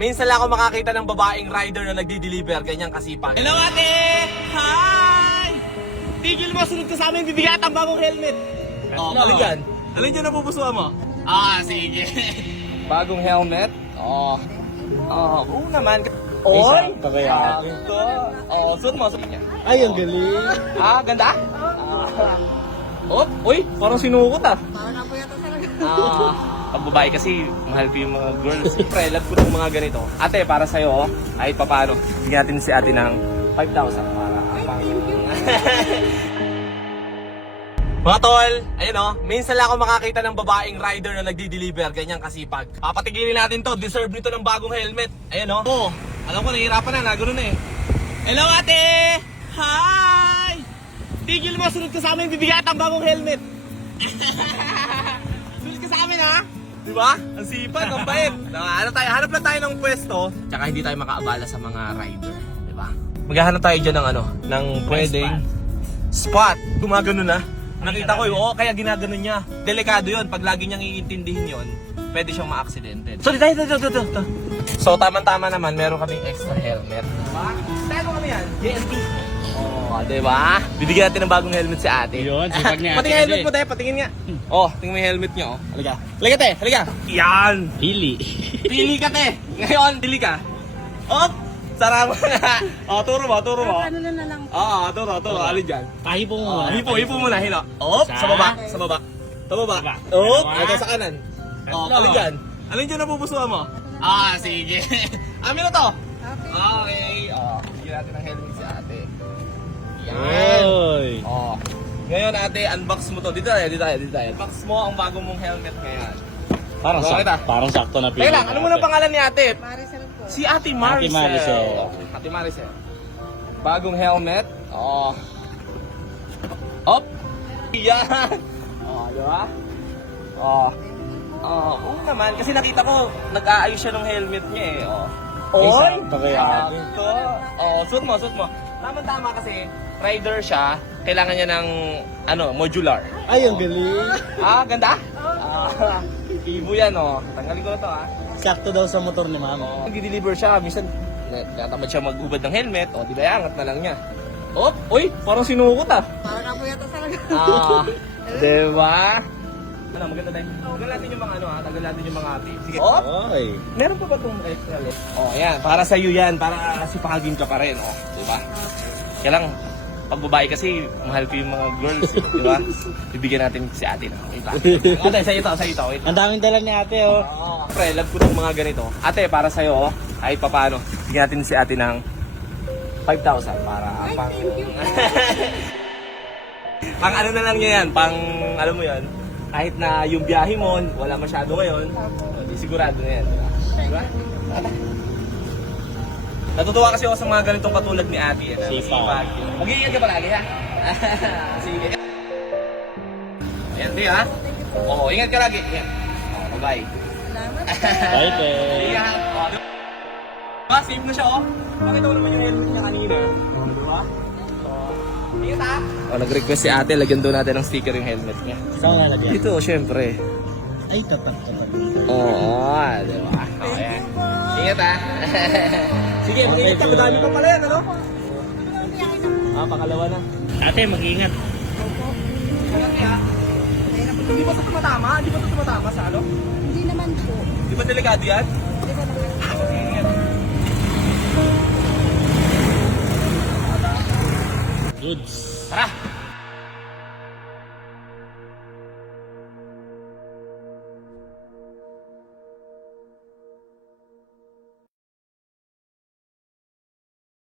minsan lang ako makakita ng babaeng rider na nagdi-deliver, ganyang kasipag. Hello ate! Hi! Tigil mo, sunod ka sa amin, bibigyan ang bagong helmet. Oh, alin dyan? Alin dyan napupusuan mo? Sige. Bagong helmet? Oo naman. Oy! Ito. Suot mo. Ay, ang galing. Ganda? Uy, parang sinukot Parang ako yata talaga. Pag babae kasi, mahal ko yung mga girls. Siyempre, love ko ng mga ganito. Ate, para sa'yo, kahit papaano, bigyan natin si ate ng 5,000 para mga tol, ayun minsan lang ako makakita ng babaeng rider na nagdi-deliver, ganyang kasipag. Papatigilin natin to, deserve nito ng bagong helmet. Ayun alam ko nahihirapan na, nagano na eh. Hello ate! Hi! Tigil mo, sunod ka sa amin, bibigyan ang bagong helmet. Sunod ka sa amin ha? Diba? Ang sipag, ang bait. Hanap lang tayo ng pwesto, tsaka hindi tayo makaabala sa mga rider. Diba? Maghahanap tayo dyan ng ng pwedeng spot. Gumagano na. Nakita ko kaya ginagano niya. Delikado yun. Pag lagi niyang iintindihin yun, pwede siyang ma-aksidente. So, dito. So, tama-tama naman, meron kaming extra helmet. Diba? Tayo kami yan. JNT. Diba? Bibigyan natin ng bagong helmet si ate. Yun, sipag niya. Patingin helmet mo, tayo. Patingin nga. Tingin mo yung helmet niya, Halika. Halika, te. Halika. Yan. Pili. Pili ka, te. Ngayon, pili ka. Sarama na. Turo mo. Ano na lang. Turo. Alin dyan? Pahipo mo muna. Hipo muna, hilo. Sa baba. Ito sa kanan. Alin dyan? Alin dyan napupusuan mo? Sige. Amin na to. Okay. Bigyan natin ng helmet si ate. Yan. Oy. Ngayon ate, unbox mo to. Dito tayo. Unbox mo ang bago mong helmet ngayon. Parang sakto na pili. Teka lang, ano mo na pangalan ni ate? Maricel po. Si Ate Maricel. Ate Maricel. Bagong helmet. Yan. Diba? Naman. Kasi nakita ko, nag-aayos siya ng helmet niya Sakto kaya. Ito. Suot mo. Tama-tama kasi, rider siya, kailangan niya ng, modular. Ay, ang galing. Ganda? Ibo yan, Tanggalin ko na to, Sakto daw sa motor ni ma'am. Nag-deliver siya, minsan natamad siya maghubad ng helmet, di ba angat na lang niya. Uy, parang sinukot Parang ako yata talaga. Diba? Maganda tayo. Tagal natin yung mga tagal natin yung mga tips. Sige. Oy. Meron pa ba itong extra list? Ayan, para sa'yo yan, para sipagin ka pa rin, diba? Kaya lang, pag babae kasi, mahal ko yung mga girls, diba? Bibigyan natin si ate na. Sa ito. Ang daming dala ni ate, Pre, love ko ng mga ganito. Ate, para sa'yo, kahit papaano, bigyan natin si ate ng 5,000 para pang... pang ano na lang niya yan, pang alam mo yan, kahit na yung biyahe mo, wala masyado ngayon, di sigurado na yan. Diba? Natutuwa kasi ako sa mga ganitong katulad ni ate. Sipag. Mag-iingat ka palagi ha? Sige. Ayan, di ha? Ingat ka lagi. Ingat. Bye-bye. Salamat. Bye, te. Ingat. Safe na siya, Pakita mo naman yung helmet niya kanina. Diba? Ingat ha? Nag-request si ate, lagyan doon natin ng sticker yung helmet niya. Saan nga lagyan? Dito, syempre. Ay, tapat. Diba? Ayan. Ingat ha? Sige, mag-ingat ka. Madami pa pala yan, Pangalawa na. Ate, mag-ingat. Ingat kaya. Hindi ba ito tumatama? Sa Hindi naman po. Di ba delikado yan? Hindi ko naman.